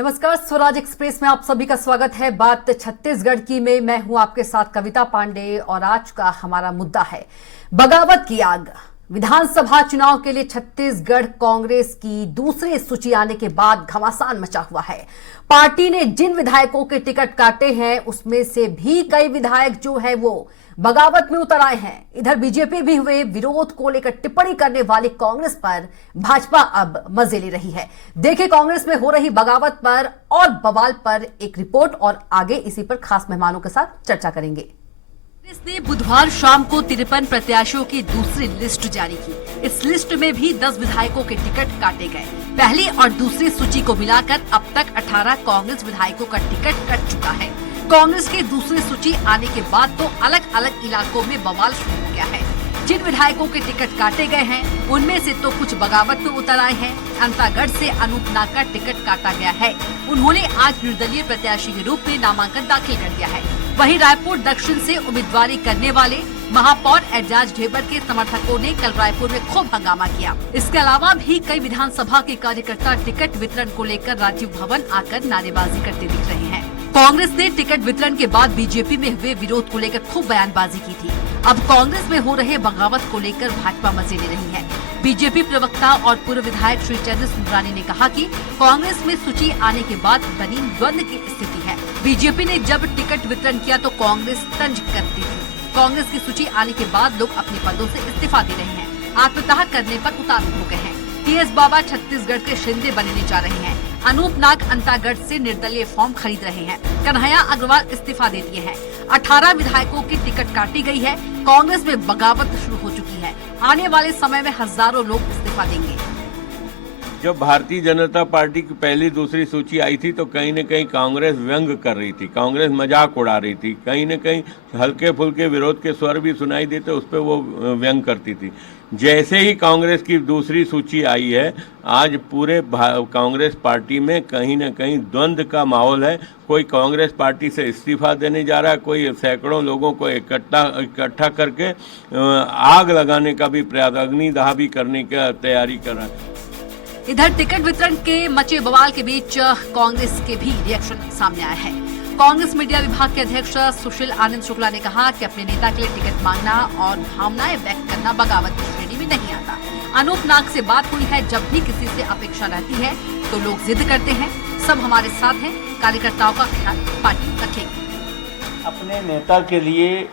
नमस्कार, स्वराज एक्सप्रेस में आप सभी का स्वागत है। बात छत्तीसगढ़ की में मैं हूं आपके साथ कविता पांडे और आज का हमारा मुद्दा है बगावत की आग। विधानसभा चुनाव के लिए छत्तीसगढ़ कांग्रेस की दूसरी सूची आने के बाद घमासान मचा हुआ है। पार्टी ने जिन विधायकों के टिकट काटे हैं उसमें से भी कई विधायक जो है वो बगावत में उतर आए हैं। इधर बीजेपी भी हुए विरोध को लेकर टिप्पणी करने वाली कांग्रेस पर भाजपा अब मजे ले रही है। देखिए कांग्रेस में हो रही बगावत पर और बवाल पर एक रिपोर्ट और आगे इसी पर खास मेहमानों के साथ चर्चा करेंगे। कांग्रेस ने बुधवार शाम को 53 प्रत्याशियों की दूसरी लिस्ट जारी की। इस लिस्ट में भी 10 विधायकों के टिकट काटे गए। पहली और दूसरी सूची को मिलाकर अब तक 18 कांग्रेस विधायकों का टिकट कट चुका है। कांग्रेस की दूसरी सूची आने के बाद तो अलग अलग इलाकों में बवाल शुरू हो गया है। जिन विधायकों के टिकट काटे गए हैं उनमें से तो कुछ बगावत में उतर आए हैं। अंतागढ़ से अनूप नाग का टिकट काटा गया है। उन्होंने आज निर्दलीय प्रत्याशी के रूप में नामांकन दाखिल कर दिया है। वहीं रायपुर दक्षिण से उम्मीदवारी करने वाले महापौर एजाज ढेबर के समर्थकों ने कल रायपुर में खूब हंगामा किया। इसके अलावा भी कई विधानसभा के कार्यकर्ता टिकट वितरण को लेकर राजीव भवन आकर नारेबाजी करते दिख रहे हैं। कांग्रेस ने टिकट वितरण के बाद बीजेपी में हुए विरोध को लेकर खूब बयानबाजी की थी। अब कांग्रेस में हो रहे बगावत को लेकर भाजपा मजे ले रही है। बीजेपी प्रवक्ता और पूर्व विधायक श्री चंद्र सुंदरानी ने कहा कि कांग्रेस में सूची आने के बाद बनी द्वंद की स्थिति है। बीजेपी ने जब टिकट वितरण किया तो कांग्रेस तंज करती थी। कांग्रेस की सूची आने के बाद लोग अपने पदों से इस्तीफा दे रहे हैं। आत्मदाह करने पर उतारू हो गए हैं। टीएस बाबा छत्तीसगढ़ के शिंदे बनने जा रहे हैं। अनूप नाग अंतागढ़ से निर्दलीय फॉर्म खरीद रहे हैं। कन्हैया अग्रवाल इस्तीफा दे दिए हैं। 18 विधायकों की टिकट काटी गई है। कांग्रेस में बगावत शुरू हो चुकी है। आने वाले समय में हजारों लोग इस्तीफा देंगे। जब भारतीय जनता पार्टी की पहली दूसरी सूची आई थी तो कहीं न कहीं कांग्रेस व्यंग कर रही थी, कांग्रेस मजाक उड़ा रही थी। कहीं न कहीं हल्के फुल्के विरोध के स्वर भी सुनाई देते, उस पर वो व्यंग करती थी। जैसे ही कांग्रेस की दूसरी सूची आई है, आज पूरे कांग्रेस पार्टी में कहीं न कहीं द्वंद्व का माहौल है। कोई कांग्रेस पार्टी से इस्तीफा देने जा रहा है, कोई सैकड़ों लोगों को इकट्ठा करके आग लगाने का भी प्रयास, अग्निदाह भी करने की तैयारी कर रहा है। इधर टिकट वितरण के मचे बवाल के बीच कांग्रेस के भी रिएक्शन सामने आया है। कांग्रेस मीडिया विभाग के अध्यक्ष सुशील आनंद शुक्ला ने कहा कि अपने नेता के लिए टिकट मांगना और भावनाएं व्यक्त करना बगावत की श्रेणी में नहीं आता। अनूप नाग से बात हुई है, जब भी किसी से अपेक्षा रहती है तो लोग जिद करते हैं। सब हमारे साथ हैं, कार्यकर्ताओं का ख्याल पार्टी रखेगी। अपने नेता के लिए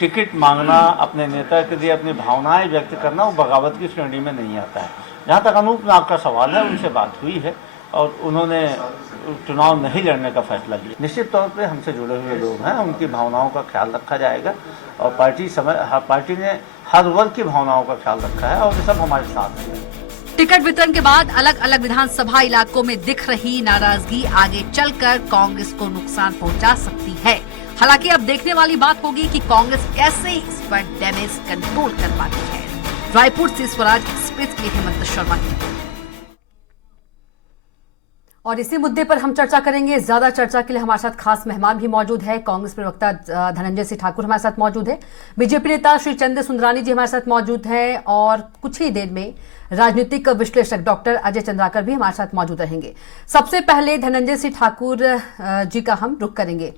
टिकट मांगना, अपने नेता के लिए अपनी भावनाएं व्यक्त करना वो बगावत की श्रेणी में नहीं आता है। जहाँ तक अनूप नाग का सवाल है, उनसे बात हुई है और उन्होंने चुनाव नहीं लड़ने का फैसला किया। निश्चित तौर पे हमसे जुड़े हुए लोग हैं, उनकी भावनाओं का ख्याल रखा जाएगा और पार्टी ने हर वर्ग की भावनाओं का ख्याल रखा है और ये सब हमारे साथ हैं। टिकट वितरण के बाद अलग अलग विधानसभा इलाकों में दिख रही नाराजगी आगे चलकर कांग्रेस को नुकसान पहुंचा सकती है। हालांकि अब देखने वाली बात होगी कि कांग्रेस कैसे इस पर डैमेज कंट्रोल कर पाती है। रायपुर से स्वराज एक्सप्रेस के लिए हेमंत शर्मा की रिपोर्ट। और इसी मुद्दे पर हम चर्चा करेंगे। ज्यादा चर्चा के लिए हमारे साथ खास मेहमान भी मौजूद है। कांग्रेस प्रवक्ता धनंजय सिंह ठाकुर हमारे साथ मौजूद है। बीजेपी नेता श्री चंद्र सुंदरानी जी हमारे साथ मौजूद हैं और कुछ ही देर में राजनीतिक विश्लेषक डॉक्टर अजय चंद्राकर भी हमारे साथ मौजूद रहेंगे। सबसे पहले धनंजय सिंह ठाकुर जी का हम रुख करेंगे।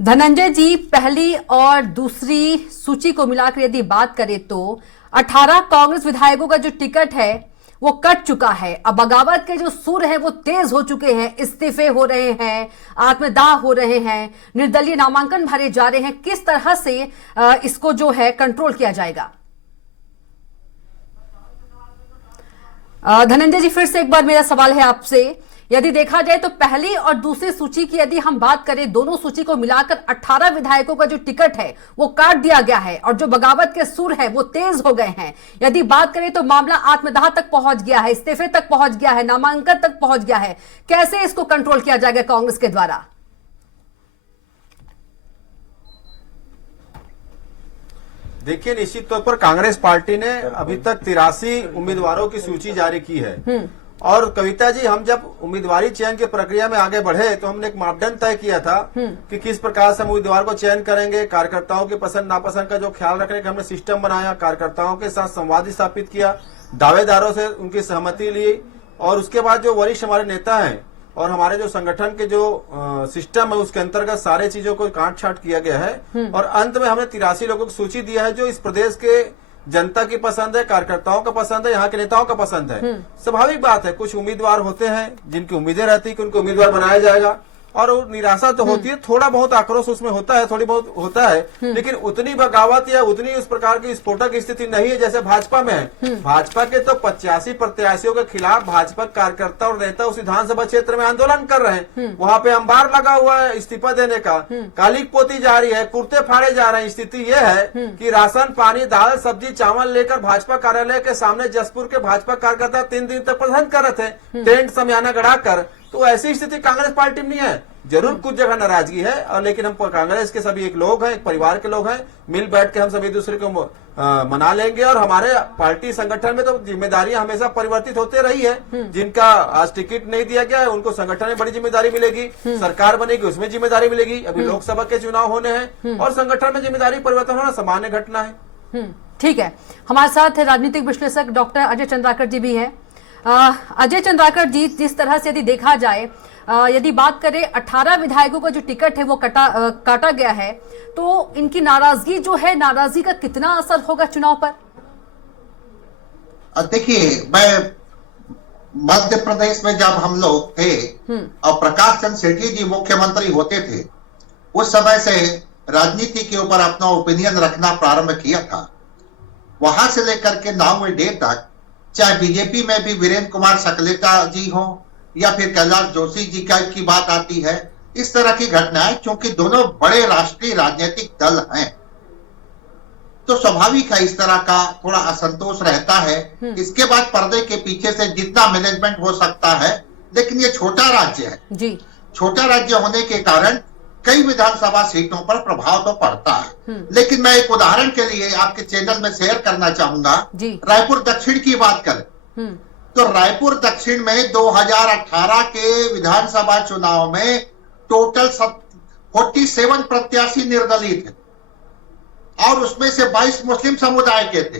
धनंजय जी, पहली और दूसरी सूची को मिलाकर यदि बात करें तो 18 कांग्रेस विधायकों का जो टिकट है वो कट चुका है। अब बगावत के जो सुर है वो तेज हो चुके हैं, इस्तीफे हो रहे हैं, आत्मदाह हो रहे हैं, निर्दलीय नामांकन भरे जा रहे हैं। किस तरह से इसको जो है कंट्रोल किया जाएगा? धनंजय जी, फिर से एक बार मेरा सवाल है आपसे। यदि देखा जाए तो पहली और दूसरी सूची की यदि हम बात करें, दोनों सूची को मिलाकर 18 विधायकों का जो टिकट है वो काट दिया गया है और जो बगावत के सुर है वो तेज हो गए हैं। यदि बात करें तो मामला आत्मदाह तक पहुंच गया है, इस्तीफे तक पहुंच गया है, नामांकन तक पहुंच गया है। कैसे इसको कंट्रोल किया जाएगा कांग्रेस के द्वारा? देखिए, निश्चित तौर पर कांग्रेस पार्टी ने अभी तक 83 उम्मीदवारों की सूची जारी की है और कविता जी, हम जब उम्मीदवारी चयन की प्रक्रिया में आगे बढ़े तो हमने एक मापदंड तय किया था कि किस प्रकार से हम उम्मीदवार को चयन करेंगे। कार्यकर्ताओं की पसंद नापसंद का जो ख्याल रखने का हमने सिस्टम बनाया, कार्यकर्ताओं के साथ संवाद स्थापित किया, दावेदारों से उनकी सहमति ली और उसके बाद जो वरिष्ठ हमारे नेता हैं और हमारे जो संगठन के जो सिस्टम है उसके अंतर्गत सारे चीजों को काट छाट किया गया है और अंत में हमने 83 लोगों की सूची दिया है जो इस प्रदेश के जनता की पसंद है, कार्यकर्ताओं का पसंद है, यहाँ के नेताओं का पसंद है। स्वाभाविक बात है, कुछ उम्मीदवार होते हैं जिनकी उम्मीदें रहती है कि उनको उम्मीदवार बनाया जाएगा और निराशा तो होती है, थोड़ा बहुत आक्रोश उसमें होता है, थोड़ी बहुत होता है, लेकिन उतनी बगावत या उतनी उस प्रकार की स्फोटक स्थिति नहीं है जैसे भाजपा में है। भाजपा के तो 85 प्रत्याशियों के खिलाफ भाजपा कार्यकर्ता और नेता उस विधानसभा क्षेत्र में आंदोलन कर रहे हैं। वहाँ पे अंबार लगा हुआ है इस्तीफा देने का, कालिक पोती जा रही है, कुर्ते फाड़े जा रहे हैं। स्थिति यह है कि राशन पानी दाल सब्जी चावल लेकर भाजपा कार्यालय के सामने जसपुर के भाजपा कार्यकर्ता 3 दिन तक प्रदर्शन कर रहे थे, टेंट समियाना गढ़ाकर। तो ऐसी स्थिति कांग्रेस पार्टी में नहीं है। जरूर कुछ जगह नाराजगी है और लेकिन हम कांग्रेस के सभी एक लोग हैं, एक परिवार के लोग हैं, मिल बैठ के हम सभी दूसरे को मना लेंगे। और हमारे पार्टी संगठन में तो जिम्मेदारियां हमेशा परिवर्तित होते रही है। जिनका आज टिकट नहीं दिया गया है उनको संगठन में बड़ी जिम्मेदारी मिलेगी, सरकार बनेगी उसमें जिम्मेदारी मिलेगी। अभी लोकसभा के चुनाव होने हैं और संगठन में जिम्मेदारी परिवर्तन होना सामान्य घटना है। ठीक है, हमारे साथ राजनीतिक विश्लेषक डॉक्टर अजय चंद्राकर जी भी है। अजय चंद्राकर जी, जिस तरह से यदि देखा जाए, यदि बात करें 18 विधायकों का जो टिकट है वो काटा गया है, तो इनकी नाराजगी जो है, नाराजगी का कितना असर होगा चुनाव पर? देखिए, मैं मध्य प्रदेश में जब हम लोग थे और प्रकाश चंद्र सेठी जी मुख्यमंत्री होते थे, उस समय से राजनीति के ऊपर अपना ओपिनियन रखना प्रारंभ किया था। वहां से लेकर के नाउ ए डे तक, चाहे बीजेपी में भी वीरेंद्र कुमार सकलेचा जी हो या फिर कैलाश जोशी जी की बात आती है, इस तरह की घटनाएं, क्योंकि दोनों बड़े राष्ट्रीय राजनीतिक दल हैं, तो स्वाभाविक है इस तरह का थोड़ा असंतोष रहता है। इसके बाद पर्दे के पीछे से जितना मैनेजमेंट हो सकता है, लेकिन ये छोटा राज्य है जी, छोटा राज्य होने के कारण कई विधानसभा सीटों पर प्रभाव तो पड़ता है। लेकिन मैं एक उदाहरण के लिए आपके चैनल में शेयर करना चाहूंगा। रायपुर दक्षिण की बात करें तो रायपुर दक्षिण में 2018 के विधानसभा चुनाव में टोटल 47 प्रत्याशी निर्दलीय थे और उसमें से 22 मुस्लिम समुदाय के थे।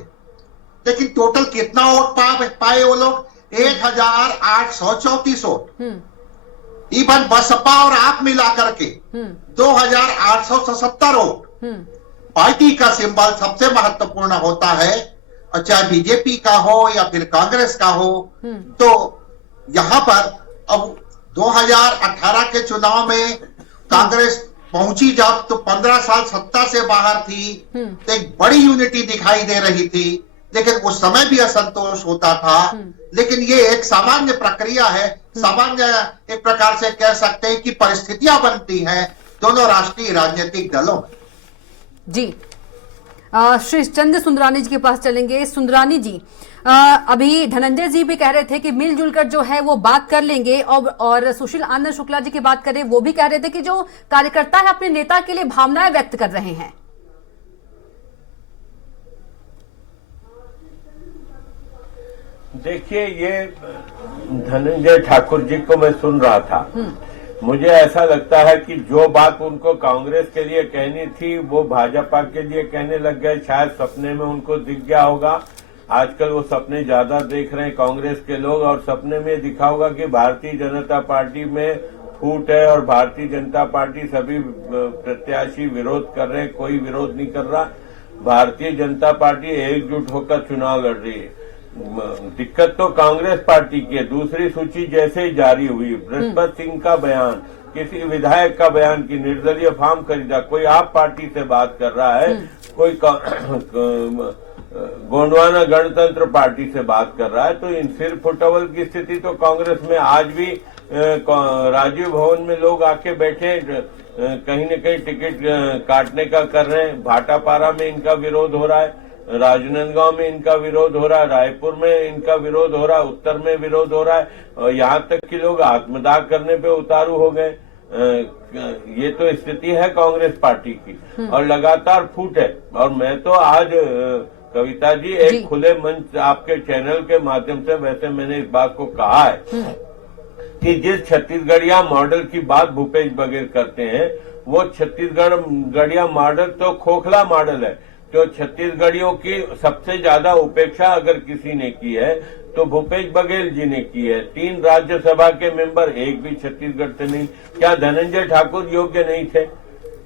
लेकिन टोटल कितना वोट पाए वो लोग? 1834 वोट। इवन बसपा और आप मिला करके 2877 वोट। पार्टी का सिंबल सबसे महत्वपूर्ण होता है, और चाहे बीजेपी का हो या फिर कांग्रेस का हो। तो यहां पर अब 2018 के चुनाव में कांग्रेस पहुंची जब, तो 15 साल सत्ता से बाहर थी, तो एक बड़ी यूनिटी दिखाई दे रही थी, लेकिन उस समय भी असंतोष होता था। लेकिन ये एक सामान्य प्रक्रिया है, सामान्य एक प्रकार से कह सकते हैं कि परिस्थितियां बनती हैं दोनों राष्ट्रीय राजनीतिक दलों में। जी, श्री चंद्र सुंदरानी जी के पास चलेंगे। सुंदरानी जी, अभी धनंजय जी भी कह रहे थे कि मिलजुल कर जो है वो बात कर लेंगे, और सुशील आनंद शुक्ला जी की बात करें, वो भी कह रहे थे कि जो कार्यकर्ता है अपने नेता के लिए भावनाएं व्यक्त कर रहे हैं। देखिए, ये धनंजय ठाकुर जी को मैं सुन रहा था, मुझे ऐसा लगता है कि जो बात उनको कांग्रेस के लिए कहनी थी वो भाजपा के लिए कहने लग गए। शायद सपने में उनको दिख गया होगा। आजकल वो सपने ज्यादा देख रहे हैं कांग्रेस के लोग, और सपने में दिखा होगा कि भारतीय जनता पार्टी में फूट है और भारतीय जनता पार्टी सभी प्रत्याशी विरोध कर रहे हैं, कोई विरोध नहीं कर रहा। भारतीय जनता पार्टी एकजुट होकर चुनाव लड़ रही है। दिक्कत तो कांग्रेस पार्टी की है। दूसरी सूची जैसे ही जारी हुई, बृहस्पति सिंह का बयान, किसी विधायक का बयान कि निर्दलीय फॉर्म खरीदा, कोई आप पार्टी से बात कर रहा है, कोई गोंडवाना गणतंत्र पार्टी से बात कर रहा है, तो इन सिर फुटबॉल की स्थिति तो कांग्रेस में आज भी राजीव भवन में लोग आके बैठे, कहीं न कहीं टिकट काटने का कर रहे हैं। भाटापारा में इनका विरोध हो रहा है, राजनांदगांव में इनका विरोध हो रहा है, रायपुर में इनका विरोध हो रहा है, उत्तर में विरोध हो रहा है, और यहाँ तक कि लोग आत्मदाह करने पे उतारू हो गए। ये तो स्थिति है कांग्रेस पार्टी की, और लगातार फूट है। और मैं तो आज कविता जी एक खुले मंच आपके चैनल के माध्यम से, वैसे मैंने इस बात को कहा है कि जिस छत्तीसगढ़िया मॉडल की बात भूपेश बघेल करते हैं, वो छत्तीसगढ़िया मॉडल तो खोखला मॉडल है। तो छत्तीसगढ़ियों की सबसे ज्यादा उपेक्षा अगर किसी ने की है तो भूपेश बघेल जी ने की है। 3 राज्यसभा के मेंबर, एक भी छत्तीसगढ़ से नहीं। क्या धनंजय ठाकुर योग्य नहीं थे?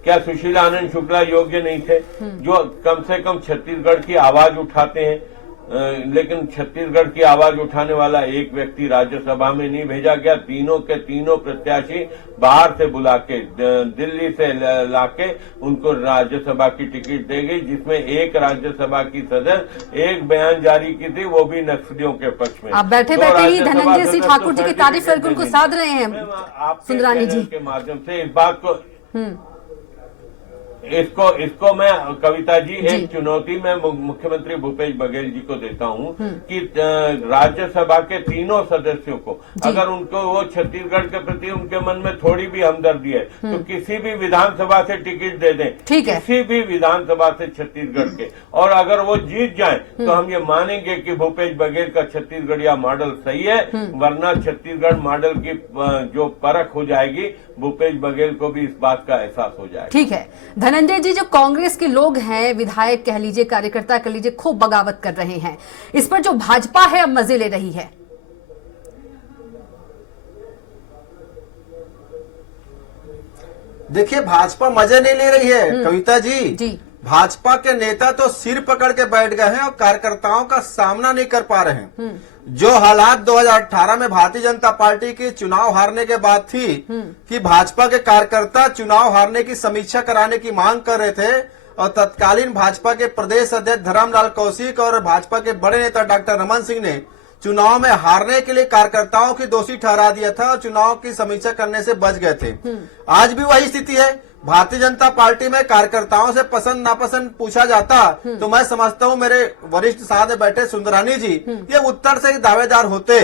क्या सुशील आनंद शुक्ला योग्य नहीं थे, जो कम से कम छत्तीसगढ़ की आवाज उठाते हैं? लेकिन छत्तीसगढ़ की आवाज उठाने वाला एक व्यक्ति राज्यसभा में नहीं भेजा गया। तीनों के तीनों प्रत्याशी बाहर से बुला के, दिल्ली से लाके उनको राज्यसभा की टिकट दे गई, जिसमें एक राज्यसभा की सदस्य एक बयान जारी की थी, वो भी नक्सलियों के पक्ष में। आप बैठे बैठे ही धनंजय सिंह ठाकुर जी की तारीफ करके उनको साध रहे हैं सुंदरानी जी के माध्यम से इस बात को इसको मैं कविता जी एक चुनौती मैं मुख्यमंत्री भूपेश बघेल जी को देता हूं कि राज्यसभा के तीनों सदस्यों को अगर उनको वो छत्तीसगढ़ के प्रति उनके मन में थोड़ी भी हमदर्दी है तो किसी भी विधानसभा से टिकट दे दें, किसी भी विधानसभा से छत्तीसगढ़ के, और अगर वो जीत जाएं तो हम ये मानेंगे कि भूपेश बघेल का छत्तीसगढ़िया मॉडल सही है, वरना छत्तीसगढ़ मॉडल की जो परख हो जाएगी भूपेश बघेल को भी इस बात का एहसास हो जाएगा। ठीक है धनंजय जी, जो कांग्रेस के लोग हैं, विधायक कह लीजिए, कार्यकर्ता कह लीजिए, खूब बगावत कर रहे हैं, इस पर जो भाजपा है अब मजे ले रही है। देखिए भाजपा मजे नहीं ले रही है कविता जी। भाजपा के नेता तो सिर पकड़ के बैठ गए हैं और कार्यकर्ताओं का सामना नहीं कर पा रहे हैं। जो हालात 2018 में भारतीय जनता पार्टी की चुनाव हारने के बाद थी कि भाजपा के कार्यकर्ता चुनाव हारने की समीक्षा कराने की मांग कर रहे थे और तत्कालीन भाजपा के प्रदेश अध्यक्ष धर्मलाल कौशिक और भाजपा के बड़े नेता डॉक्टर रमन सिंह ने चुनाव में हारने के लिए कार्यकर्ताओं की दोषी ठहरा दिया था और चुनाव की समीक्षा करने से बच गए थे। आज भी वही स्थिति है। भारतीय जनता पार्टी में कार्यकर्ताओं से पसंद नापसंद पूछा जाता तो मैं समझता हूं मेरे वरिष्ठ साथ में बैठे सुंदरानी जी ये उत्तर से ही दावेदार होते,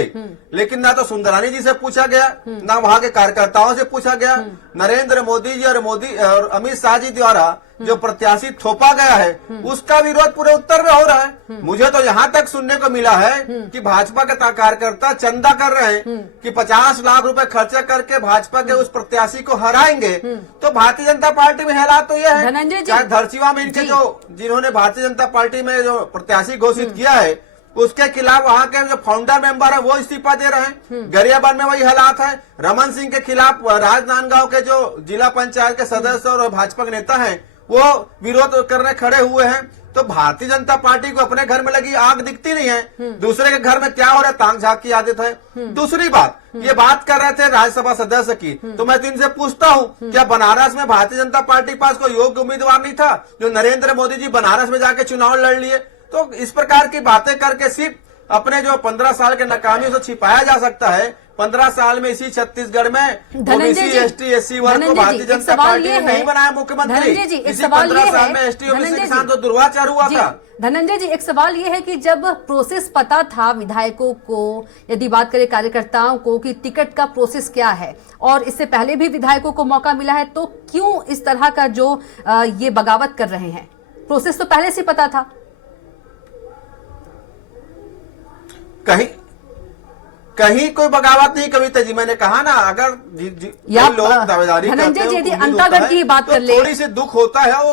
लेकिन ना तो सुंदरानी जी से पूछा गया, ना वहां के कार्यकर्ताओं से पूछा गया। नरेंद्र मोदी जी और अमित शाह जी द्वारा जो प्रत्याशी थोपा गया है उसका विरोध पूरे उत्तर में हो रहा है। मुझे तो यहाँ तक सुनने को मिला है कि भाजपा के कार्यकर्ता चंदा कर रहे हैं कि 50 लाख रुपए खर्चा करके भाजपा के उस प्रत्याशी को हराएंगे। तो भारतीय जनता पार्टी में हालात तो यह है, चाहे धरसीवा में इनके जिन्होंने भारतीय जनता पार्टी में जो प्रत्याशी घोषित किया है उसके खिलाफ वहां के जो फाउंडर मेंबर है वो इस्तीफा दे रहे हैं। गरियाबंद में वही हालात है। रमन सिंह के खिलाफ राजनांदगांव के जो जिला पंचायत के सदस्य और भाजपा के नेता हैं वो विरोध करने खड़े हुए हैं। तो भारतीय जनता पार्टी को अपने घर में लगी आग दिखती नहीं है, दूसरे के घर में क्या हो रहा है ताक झांक की आदत है। दूसरी बात, ये बात कर रहे थे राज्यसभा सदस्य की, तो मैं तो इनसे पूछता हूँ क्या बनारस में भारतीय जनता पार्टी के पास कोई योग्य उम्मीदवार नहीं था जो नरेंद्र मोदी जी बनारस में जाके चुनाव लड़ लिए? तो इस प्रकार की बातें करके सिर्फ अपने जो 15 साल के नाकामियों से छिपाया जा सकता है। 15 साल में इसी छत्तीसगढ़ में ओबीसी एसटी एससी वर्ग को भारतीय जनता पार्टी ने नहीं बनाया मुख्यमंत्री। इसी 15 साल में एसटी ओबीसी के साथ तो दुर्वाचार हुआ था। धनंजय जी, एक सवाल ये है कि जब प्रोसेस पता था विधायकों को, यदि बात करें कार्यकर्ताओं को, कि टिकट का प्रोसेस क्या है और इससे पहले भी विधायकों को मौका मिला है, तो क्यों इस तरह का जो ये बगावत कर रहे हैं? प्रोसेस तो पहले से पता था। कहीं कोई बगावत नहीं कविता जी, मैंने कहा ना अगर लोग दावेदारी करते हैं, यदि अंतागढ़ की बात कर ले, थोड़ी सी दुख होता है, वो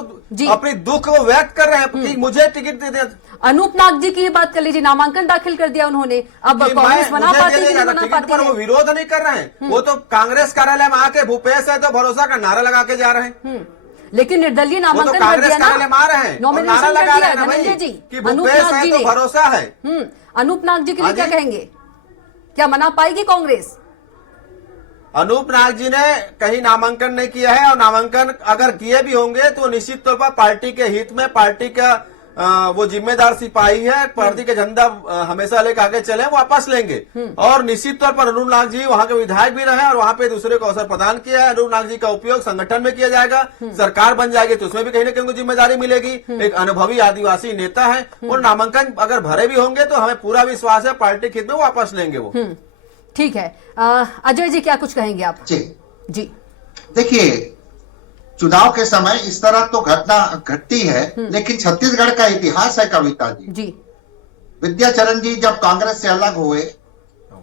अपनी दुख को व्यक्त कर रहे हैं कि मुझे टिकट दे दे। अनूप नाग जी की बात कर लीजिए, नामांकन दाखिल कर दिया उन्होंने, अब कांग्रेस बना पाती है, नहीं बना पाती है। वो विरोध नहीं कर रहे हैं, वो तो कांग्रेस कार्यालय में आके भूपेश है तो भरोसा का नारा लगा के जा रहे हैं। लेकिन निर्दलीय नामांकन कर दिया ना, नारा लगा रहे हैं धनंजय जी कि भूपेश है तो भरोसा है। अनूप नाग जी के लिए क्या कहेंगे? क्या मना पाएगी कांग्रेस? अनूप नाग जी ने कहीं नामांकन नहीं किया है और नामांकन अगर किए भी होंगे तो निश्चित तौर पर पार्टी के हित में, पार्टी का वो जिम्मेदार सिपाही है, पार्टी का झंडा हमेशा लेकर आगे चले, वापस लेंगे। और निश्चित तौर पर अनूप नाग जी वहां के विधायक भी रहे और वहां पे दूसरे को अवसर प्रदान किया है। अनूप नाग जी का उपयोग संगठन में किया जाएगा, सरकार बन जाएगी तो उसमें भी कहीं ना कहीं जिम्मेदारी मिलेगी। एक अनुभवी आदिवासी नेता है और नामांकन अगर भरे भी होंगे तो हमें पूरा विश्वास है पार्टी के हित में वापस लेंगे वो। ठीक है, अजय जी क्या कुछ कहेंगे आप? जी देखिए, चुनाव के समय इस तरह तो घटना घटती है, लेकिन छत्तीसगढ़ का इतिहास है कविता जी। विद्याचरण जी जब कांग्रेस से अलग हुए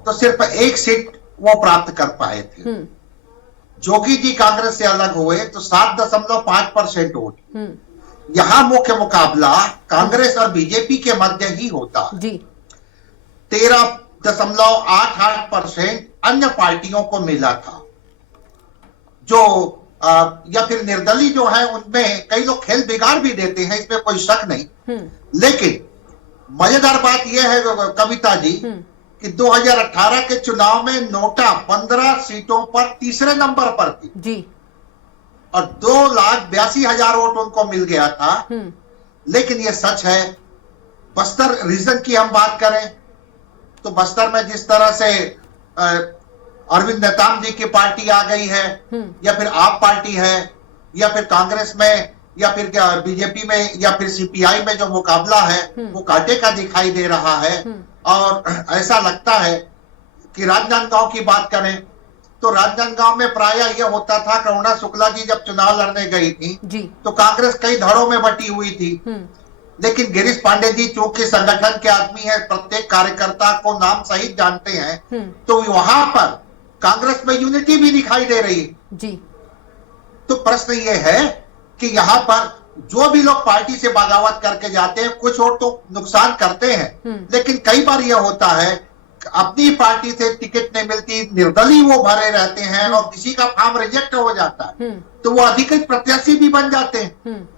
तो सिर्फ 1 सीट वो प्राप्त कर पाए थे। जोगी जी कांग्रेस से अलग हुए तो 7.5% वोट। यहाँ मुख्य मुकाबला कांग्रेस और बीजेपी के मध्य ही होता है। जी 13.88% अन्य पार्टियों को मिला था, जो या फिर निर्दलीय जो है उनमें कई लोग खेल बिगाड़ भी देते हैं, इसमें कोई शक नहीं। लेकिन मजेदार बात यह है कविता जी कि 2018 के चुनाव में नोटा 15 सीटों पर तीसरे नंबर पर थी जी और 2,82,000 वोट उनको मिल गया था। लेकिन यह सच है, बस्तर रीजन की हम बात करें तो बस्तर में जिस तरह से अरविंद नेताम जी की पार्टी आ गई है, या फिर आप पार्टी है, या फिर कांग्रेस में, या फिर बीजेपी में, या फिर सीपीआई में जो मुकाबला है वो कांटे का दिखाई दे रहा है। और ऐसा लगता है कि राजनांदगांव की बात करें तो राजनांदगांव में प्रायः यह होता था, करुणा शुक्ला जी जब चुनाव लड़ने गई थी तो कांग्रेस कई धड़ों में बटी हुई थी, लेकिन गिरीश पांडे जी चूंकि संगठन के आदमी है, प्रत्येक कार्यकर्ता को नाम सहित जानते हैं, तो वहां पर कांग्रेस में यूनिटी भी दिखाई दे रही है। जी तो प्रश्न ये है कि यहाँ पर जो भी लोग पार्टी से बगावत करके जाते हैं, कुछ और तो नुकसान करते हैं, लेकिन कई बार यह होता है अपनी पार्टी से टिकट नहीं मिलती, निर्दलीय वो भरे रहते हैं और किसी का फॉर्म रिजेक्ट हो जाता है तो वो अधिकृत प्रत्याशी भी बन जाते हैं।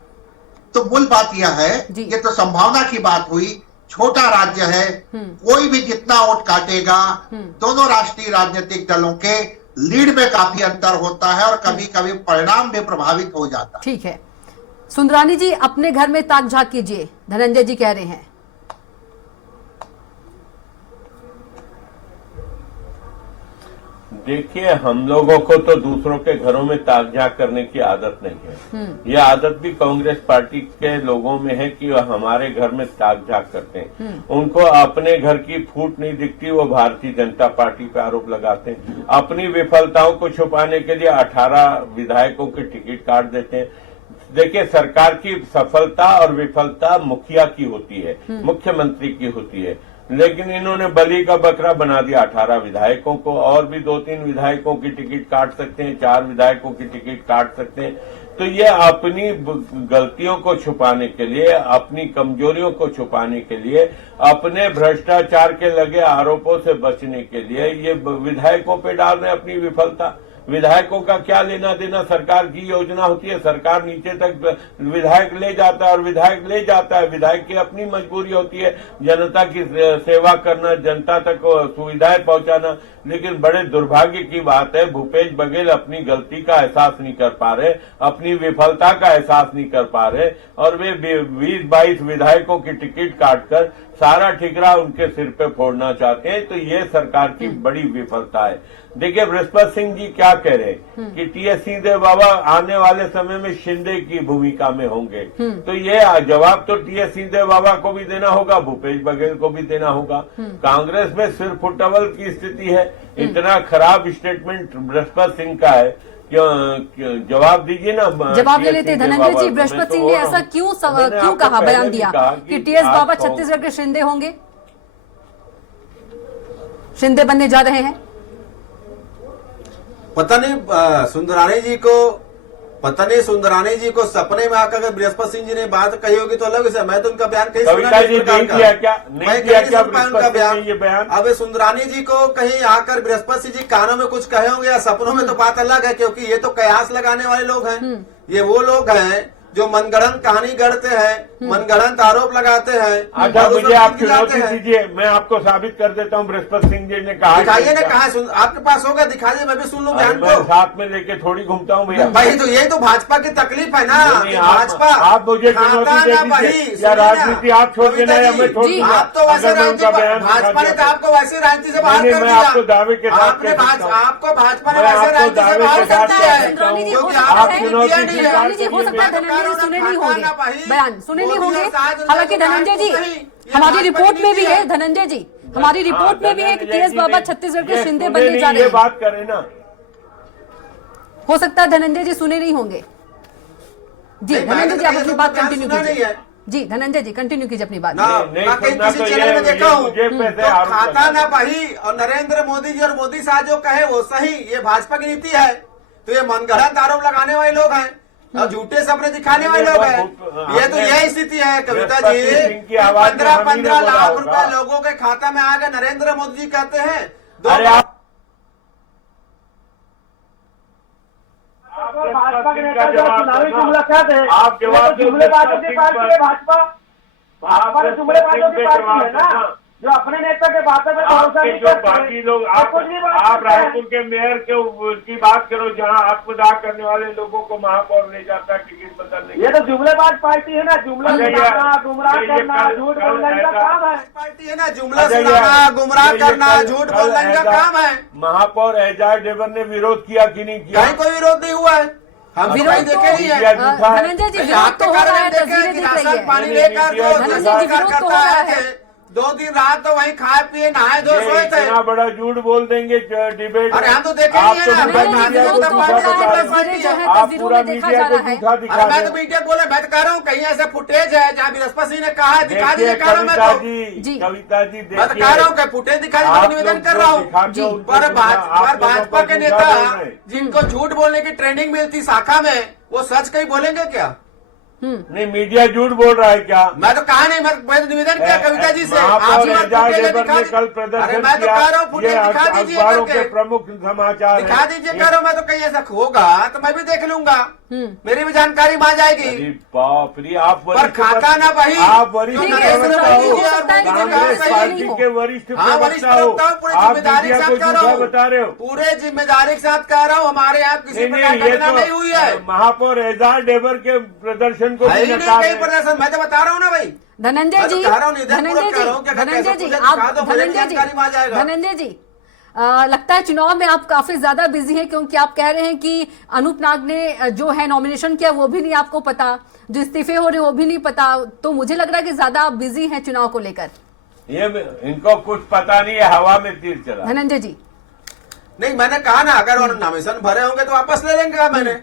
तो मूल बात यह है, ये तो संभावना की बात हुई, छोटा राज्य है, कोई भी जितना वोट काटेगा, दोनों राष्ट्रीय राजनीतिक दलों के लीड में काफी अंतर होता है और कभी कभी परिणाम भी प्रभावित हो जाता है। ठीक है, सुंदरानी जी अपने घर में ताक झांक कीजिए, धनंजय जी कह रहे हैं। देखिए, हम लोगों को तो दूसरों के घरों में ताक झांक करने की आदत नहीं है। ये आदत भी कांग्रेस पार्टी के लोगों में है कि वह हमारे घर में ताक झांक करते हैं। उनको अपने घर की फूट नहीं दिखती, वो भारतीय जनता पार्टी पे आरोप लगाते हैं। अपनी विफलताओं को छुपाने के लिए 18 विधायकों के टिकट काट देते हैं। देखिए, सरकार की सफलता और विफलता मुखिया की होती है, मुख्यमंत्री की होती है, लेकिन इन्होंने बलि का बकरा बना दिया 18 विधायकों को। और भी 2-3 विधायकों की टिकट काट सकते हैं, 4 विधायकों की टिकट काट सकते हैं। तो ये अपनी गलतियों को छुपाने के लिए, अपनी कमजोरियों को छुपाने के लिए, अपने भ्रष्टाचार के लगे आरोपों से बचने के लिए ये विधायकों पे डाल रहे हैं अपनी विफलता। विधायकों का क्या लेना देना, सरकार की योजना होती है, सरकार नीचे तक विधायक ले जाता है और विधायक ले जाता है। विधायक की अपनी मजबूरी होती है जनता की सेवा करना, जनता तक सुविधाएं पहुंचाना। लेकिन बड़े दुर्भाग्य की बात है, भूपेश बघेल अपनी गलती का एहसास नहीं कर पा रहे, अपनी विफलता का एहसास नहीं कर पा रहे और वे 20-22 विधायकों की टिकट काटकर सारा ठिकरा उनके सिर पे फोड़ना चाहते हैं। तो ये सरकार की बड़ी विफलता है। देखिए, बृहस्पति सिंह जी क्या कह रहे हैं कि टीएस सिंहदेव बाबा आने वाले समय में शिंदे की भूमिका में होंगे। तो ये जवाब तो टीएस सिंहदेव बाबा को भी देना होगा, भूपेश बघेल को भी देना होगा। कांग्रेस में सिर फुटबॉल की स्थिति है। इतना खराब स्टेटमेंट बृहस्पति सिंह का है, क्यों जवाब दीजिए ना। जवाब ले लेते धनंजय जी। बृहस्पति सिंह ने ऐसा क्यों कहा, बयान दिया कि टीएस बाबा छत्तीसगढ़ के शिंदे होंगे, शिंदे बनने जा रहे हैं? पता नहीं सुंदरानी जी को सपने में आकर बृहस्पति सिंह जी ने बात कही होगी तो अलग है। मैं तो उनका बयान कहीं सुना नहीं, उनका बयान। अब सुंदरानी जी को कहीं आकर बृहस्पति सिंह जी कानों में कुछ कहे होंगे या सपनों में, तो बात अलग है, क्योंकि ये तो कयास लगाने वाले लोग हैं। ये वो लोग हैं जो मनगढ़ंत कहानी गढ़ते हैं, मनगढ़ंत आरोप लगाते हैं। अच्छा, मुझे आप चुनौती दीजिए, मैं आपको साबित कर देता हूँ। बृहस्पति सिंह जी ने कहा, दिखाइए ना, कहा आपके पास होगा, दिखाइए, मैं भी सुन लूं बयान को। साथ में लेके थोड़ी घूमता हूँ भैया। भाई तो ये तो भाजपा की तकलीफ है ना, भाजपा आप मुझे चुनौती दे दीजिए, या राजनीति आप छोड़ देना या मैं छोड़ दूंगा। आप तो वैसे भाजपा ने तो आपको वैसे राजनीति से बाहर कर दिया। आपको दावे के साथ आपको भाजपा ने वैसे राजनीति से बाहर कर दिया है, क्योंकि आप सुने नहीं होंगे बयान, सुने नहीं होंगे। हालांकि धनंजय जी, हमारी रिपोर्ट में भी है, धनंजय जी हमारी रिपोर्ट में भी है कि टीएस बाबा छत्तीसगढ़ के शिंदे बनने जा रहे हैं। बात करें ना, हो सकता है धनंजय जी सुने नहीं होंगे। जी धनंजय जी, आप अपनी बात कंटिन्यू कीजिए। जी धनंजय जी कंटिन्यू कीजिए अपनी बात। किसी चैनल में देखा हूँ तो खाता ना भाई, और नरेंद्र मोदी जी और मोदी साहब जो कहे वो सही, ये भाजपा की नीति है। तो ये मनगढ़ंत आरोप लगाने वाले लोग हैं। अब झूठे सपने दिखाने वाले लोग हैं। ये तो यही स्थिति है कविता जी। सिंह की आवाज में 15 हम ही ने बोला लाख होगा। रुपए लोगों के खाता में आ गए। नरेंद्र मोदी जी कहते हैं अरे आप भाजपा के नेता जो चुनावी जुमलासात है, आप जवाब दो। जुमलेबाजों की पार्टी है भाजपा। भाजपा तो जुमलेबाजों की पार्टी है ना, जो अपने नेता के बातों में भरोसा आपके नहीं जो करते। बाकी लोग वो कुछ भी बात आप करते हैं। रायपुर के मेयर की बात करो, जहां आत्मदाह करने वाले लोगों को महापौर ले जाता है टिकट बदलने। ये तो जुमलेबाज पार्टी है ना, जुमला अजय सुनाना, यार, गुमराह ये करना, कल- झूठ कल बोलना इनका ऐसा- काम है। पार्टी है ना, जुमला अजय सुनाना, यार, गुमराह ये करना, कल- झूठ कल बोलना इनका ऐसा काम है। महापौर एजाज डेवर ने विरोध किया कि नहीं किया? कहीं कोई विरोध नहीं हुआ है। हम तो विरोध कहीं तो देखे नहीं है। धनंजय जी विरोध तो हो रहा है, तस्वीरें दिख रही है। पानी नहीं, लेकर मीडिया जो धनंजय जी, विरोध तो हो रहा है। 2 दिन रात तो वहीं खाए पिए नहाए धोए ये सोए थे। इतना बड़ा झूठ बोल देंगे डिबेट। अरे हम तो देखे आप नहीं है तो ना। मीडिया नहीं, को विरोध तो हो झूठा रहा है, बता रहे तस्वीरें जो हैं। है आप तस्वीरों पूरा में देखा मीडिया जा को रहा है। झूठा दिखा अरे मैं रहे तो हैं। मीडिया बोले, मैं तो कह रहा हूँ कहीं ऐसा फुटेज है जहाँ बृहस्पति सिंह ने कहा है, दिखा देखिए दीजिए। कह रहा हूँ मैं कविता तो जी। कविता जी मैं तो देखिए, कह रहा हूँ कि फुटेज दिखाने का आप निवेदन लोग कर रहा जो हूँ। दिखाते जी। हो उनको पर झूठा- आप लोगों भाजपा को के झूठा नेता बोल रहे हैं। जिनको झूठ बोलने की ट्रेनिंग मिलती शाखा में, वो सच कहीं बोलेंगे क्या? नहीं, मीडिया झूठ बोल रहा है क्या? मैं तो कहा नहीं, मैं तो निवेदन किया कविता जी से। महापौर आप जी एजाज फुटेज डेवर दिखा ने दी- कल अरे प्रदर्शन मैं तो किया। कह रहा हूँ फुटेज ये दिखा दीजिए अखबारों के करके। प्रमुख समाचार दिखा हैं। दीजिए, कह रहा हूँ मैं तो कहीं ऐसा होगा तो मैं भी देख लूंगा, मेरी भी जानकारी में आ जाएगी। अरे बाप रे, आप पर वरिष्ठ खाता ना वही आप वरिष्ठ ठीक है, प्रवक्ता सच्चाई हो, हो सकता है कि कांग्रेस जनता सही पार्टी नहीं हो। के वरिष्ठ हाँ, वरिष्ठ प्रवक्ता हो, प्रवक्ता हूँ, पूरी आप जिम्मेदारी के मीडिया साथ को कह रहा झूठा हूँ। बता रहे हो। पूरे जिम्मेदारी के साथ कह रहा हूँ, हमारे यहाँ किसी नहीं प्रकार नहीं, का ये घटना नहीं हुई है। तो महापौर एजाज डेवर के प्रदर्शन को है भी ही नहीं नकार कहीं रहे। प्रदर्शन, मैं तो बता रहा हूँ ना भाई। धनंजय मैं तो जी, कह रहा हूँ, निवेदन धनंजय पूर्वक कह रहा हूँ कि जी, अगर धनंजय ऐसा जी, कुछ आप दिखा दो, मुझे भी धनंजय जी, जानकारी में आ जाएगा। धनंजय जी, लगता है चुनाव में आप काफी ज्यादा बिजी हैं, क्योंकि आप कह रहे हैं कि अनूप नाग ने जो है नॉमिनेशन किया वो भी नहीं आपको पता, जो इस्तीफे हो रहे हैं वो भी नहीं पता, तो मुझे लग रहा है कि ज्यादा आप बिजी हैं चुनाव को लेकर। ये इनको कुछ पता नहीं है, हवा में तीर चला। धनंजय जी, नहीं, मैंने कहा ना, अगर और नामिनेशन भरे होंगे तो वापस ले लेंगे, कहा मैंने।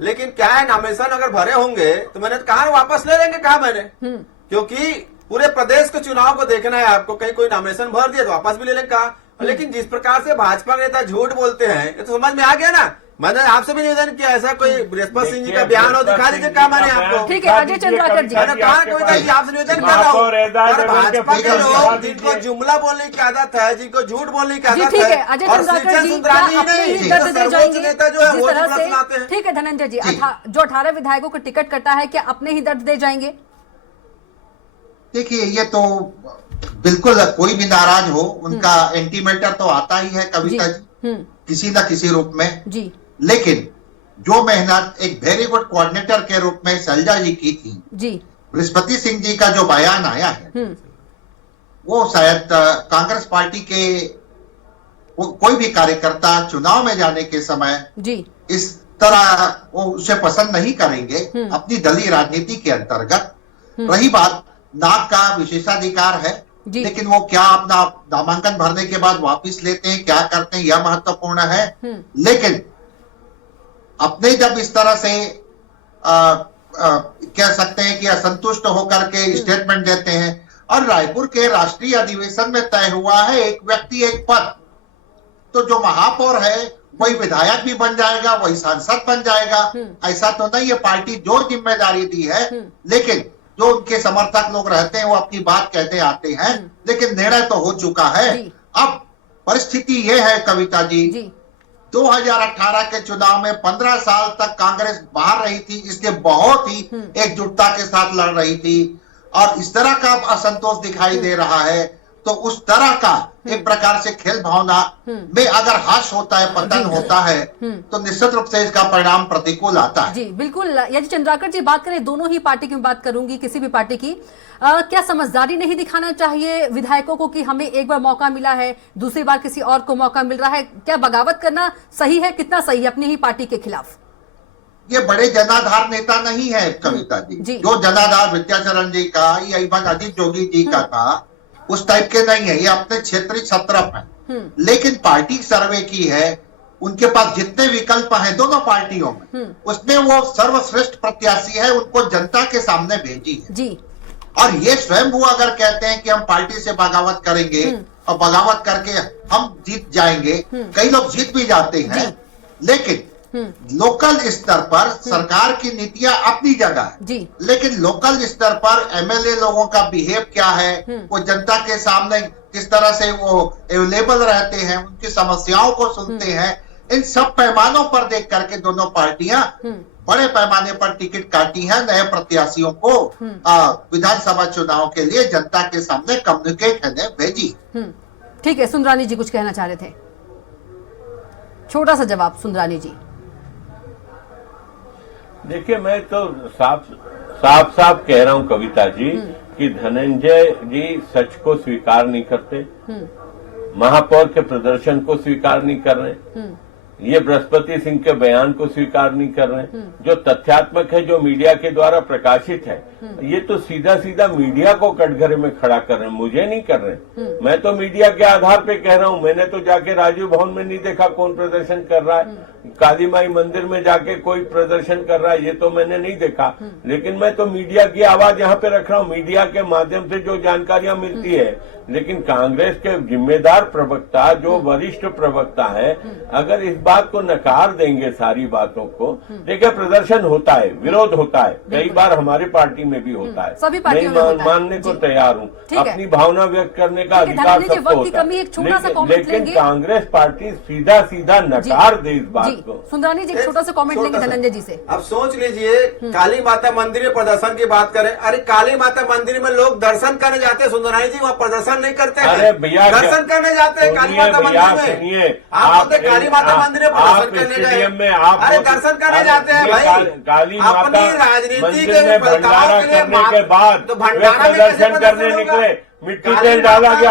लेकिन क्या है, नामिनेशन अगर भरे होंगे तो मैंने कहा वापस ले लेंगे, कहा मैंने। क्योंकि पूरे प्रदेश के चुनाव को देखना है आपको, कहीं कोई नामिनेशन भर दिया तो वापस भी ले लेंगे, कहा। लेकिन जिस प्रकार से भाजपा के नेता झूठ बोलते हैं, ये तो समझ में आ गया ना। मैंने आपसे भी निवेदन किया, ऐसा कोई बृहस्पति सिंह जी का बयान हो, दिखा दीजिए, कहा मैंने आपको। ठीक है, अजय चंद्राकर जी। मैंने कहा कविता जी, आपसे निवेदन कर रहा हूँ। और भाजपा के लोग जिनको जुमला बोलने की आदत है, जिनको झूठ बोलने की जी आदत ठीक है, है, अजय और चंद्राकर शिवचंद्र जी सुंदरानी क्या ही अपने नहीं, ही जो दर्द दे सर्वोच्च जाएंगे नेता जो है जिस वो तरह जुमला सुनाते से? हैं। ठीक है धनंजय जी, जी। जो 18 विधायकों को टिकट कटा है, क्या अपने ही दर्द दे जाएंगे? देखिए, ये तो बिल्कुल कोई भी नाराज हो, उनका एंटीमेटर तो आता ही है कविता जी, किसी न किसी रूप में। जी लेकिन जो मेहनत एक वेरी गुड कोऑर्डिनेटर के रूप में सलजा जी की थी, जी, बृहस्पति सिंह जी का जो बयान आया है, वो शायद कांग्रेस पार्टी के कोई भी कार्यकर्ता चुनाव में जाने के समय जी, इस तरह वो उसे पसंद नहीं करेंगे अपनी दलीय राजनीति के अंतर्गत। रही बात, नाग का विशेषाधिकार है, जी। लेकिन वो क्या अपना नामांकन भरने के बाद वापस लेते हैं, क्या करते हैं, यह महत्वपूर्ण है। लेकिन अपने जब इस तरह से कह सकते हैं कि असंतुष्ट होकर के स्टेटमेंट देते हैं, और रायपुर के राष्ट्रीय अधिवेशन में तय हुआ है एक व्यक्ति एक पद, तो जो महापौर है वही विधायक भी बन जाएगा, वही सांसद बन जाएगा। ऐसा तो नहीं, ये पार्टी जो जिम्मेदारी दी है, लेकिन जो उनके समर्थक लोग रहते हैं वो अपनी बात कहते आते हैं, लेकिन निर्णय तो हो चुका है। अब परिस्थिति ये है कविता जी, 2018 के चुनाव में 15 साल तक कांग्रेस बाहर रही थी, इसलिए बहुत ही एकजुटता के साथ लड़ रही थी, और इस तरह का असंतोष दिखाई दे रहा है। तो उस तरह का एक प्रकार से खेल भावना में अगर हाश होता है, पतन होता है, तो निश्चित रूप से इसका परिणाम प्रतिकूल आता है। जी बिल्कुल। यदि चंद्राकर जी बात करें, दोनों ही पार्टी की बात करूंगी, किसी भी पार्टी की, क्या समझदारी नहीं दिखाना चाहिए विधायकों को कि हमें एक बार मौका मिला है, दूसरी बार किसी और को मौका मिल रहा है? क्या बगावत करना सही है? कितना सही है अपनी ही पार्टी के खिलाफ? ये बड़े जनाधार नेता नहीं है कविता जी। जो जनाधार विद्याचरण जी का या इवन अजीत जोगी जी का था, उस टाइप के नहीं है, ये अपने क्षेत्रीय छत्रप है। लेकिन पार्टी सर्वे की है, उनके पास जितने विकल्प हैं दोनों पार्टियों में, उसमें वो सर्वश्रेष्ठ प्रत्याशी है, उनको जनता के सामने भेजी है जी। और ये स्वयं वो अगर कहते हैं कि हम पार्टी से बगावत करेंगे और बगावत करके हम जीत जाएंगे, कई लोग जीत भी जाते हैं, लेकिन लोकल स्तर पर सरकार की नीतियां अपनी जगह है, जी लेकिन लोकल स्तर पर एमएलए लोगों का बिहेव क्या है, वो जनता के सामने किस तरह से वो अवेलेबल रहते हैं, उनकी समस्याओं को सुनते हैं, इन सब पैमानों पर देख करके दोनों पार्टियां बड़े पैमाने पर टिकट काटी है नए प्रत्याशियों को विधानसभा चुनाव के लिए जनता के सामने कम्युनिकेट करने भेजी। ठीक है, सुंदरानी जी कुछ कहना चाह रहे थे, छोटा सा जवाब सुंदरानी जी। देखिए, मैं तो साफ कह रहा हूं कविता जी कि धनंजय जी सच को स्वीकार नहीं करते, महापौर के प्रदर्शन को स्वीकार नहीं कर रहे, ये बृहस्पति सिंह के बयान को स्वीकार नहीं कर रहे, जो तथ्यात्मक है, जो मीडिया के द्वारा प्रकाशित है, ये तो सीधा सीधा मीडिया को कटघरे में खड़ा कर रहे हैं, मुझे नहीं कर रहे। मैं तो मीडिया के आधार पे कह रहा हूं, मैंने तो जाके राजीव भवन में नहीं देखा कौन प्रदर्शन कर रहा है, काली माई मंदिर में जाके कोई प्रदर्शन कर रहा है, ये तो मैंने नहीं देखा, लेकिन मैं तो मीडिया की आवाज यहाँ पे रख रहा हूँ, मीडिया के माध्यम से जो जानकारियां मिलती है। लेकिन कांग्रेस के जिम्मेदार प्रवक्ता, जो वरिष्ठ प्रवक्ता है, अगर इस बात को नकार देंगे, सारी बातों को, देखिए प्रदर्शन होता है, विरोध होता है, कई बार हमारी पार्टी में भी होता है, सभी पार्टियों में होता है। मानने को तैयार हूँ, अपनी भावना व्यक्त करने का ठीक है, अधिकार धनंजय जी, सबको वक्त की होता कमी, है, एक छोटा सा कमेंट लेकिन लेंगे। कांग्रेस पार्टी सीधा सीधा नकार दे इस बात जी को। सुंदरानी जी एक छोटा सा कमेंट लेंगे छोटा सा। धनंजय जी से। अब सोच लीजिए, काली माता मंदिर में प्रदर्शन की बात करें, अरे काली माता मंदिर में लोग दर्शन करने जाते हैं, सुंदरानी जी वहाँ प्रदर्शन नहीं करते हैं। अरे भैया, दर्शन करने जाते हैं काली माता मंदिर में, आप बोलते काली माता मंदिर में प्रदर्शन करने गए, अरे दर्शन करने जाते हैं भाई, काली माता अपनी राजनीति मंदिर के में बलकाव भंडारा के लिए करने के बाद तो वे भंडारा में कैसे प्रदर्शन करने निकले, मिट्टी तेल डाला गया,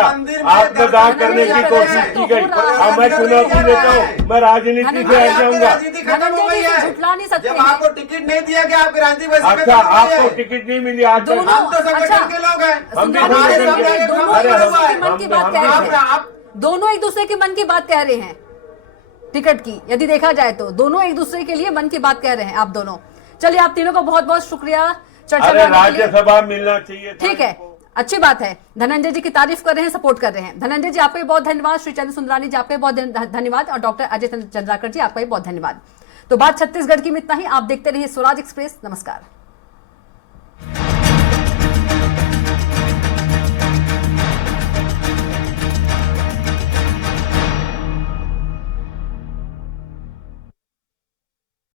आत्मदाह करने की कोशिश की गई। और मैं चुनौती देता हूँ, मैं राजनीति से हट जाऊंगा। धनंजय जी से झुठला नहीं सकते जब हैं। आपको टिकट नहीं दिया गया, आपकी राजनीति वैसे अच्छा, आपको टिकट नहीं मिली आज तक? दोनों हम तो संगठन के लोग हैं, हम भी सुंदरानी जी, संगठन के- दोनों अरे एक दूसरे हम- की मन की बात हम- कह रहे हम- हैं, दोनों एक दूसरे की मन की बात कह रहे हैं टिकट की, यदि देखा जाए तो दोनों एक दूसरे के लिए मन की बात कह रहे हैं आप दोनों। चलिए, आप तीनों का बहुत बहुत शुक्रिया चर्चा अरे करने के लिए। राज्यसभा मिलना चाहिए था। ठीक है, अच्छी बात है, धनंजय जी की तारीफ कर रहे हैं, सपोर्ट कर रहे हैं। धनंजय जी आपका भी बहुत धन्यवाद, श्री चंद्र सुंदरानी जी आपका भी बहुत धन्यवाद, और डॉक्टर अजय चंद्राकर जी आपका भी बहुत धन्यवाद। तो बात छत्तीसगढ़ की में इतना ही। आप देखते रहिए स्वराज एक्सप्रेस। नमस्कार।